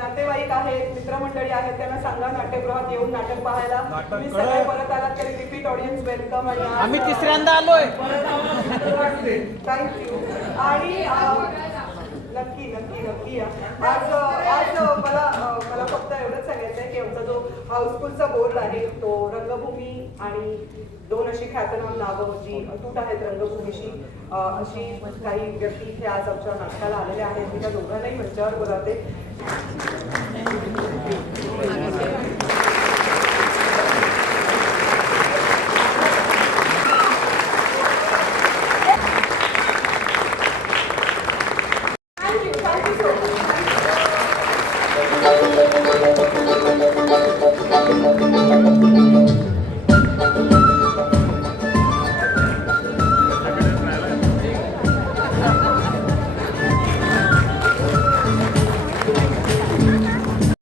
नातेवाईक आहेत, मित्रमंडळी आहेत, त्यांना सांगा नाट्यगृहात येऊन नाटक पाहायला. तुम्ही सगळे परत आलात तरी रिपीट ऑडियन्स वेलकम. आणि आम्ही तिसऱ्यांदा आलोय. थँक्यू. आणि नक्की नक्की नक्की या. आज आज मला फक्त एवढंच सांगायचं आहे की आमचा जो हाऊसफुलचा बोर्ड आहे तो रंगभूमी आणि दोन अशी ख्यातनाम नावं जी अतूट आहेत रंगभूमीशी अशी काही व्यक्ती इथे आज आमच्या नाटकाला आलेल्या आहेत. मी त्या दोघांनाही मंचावर बोलावते.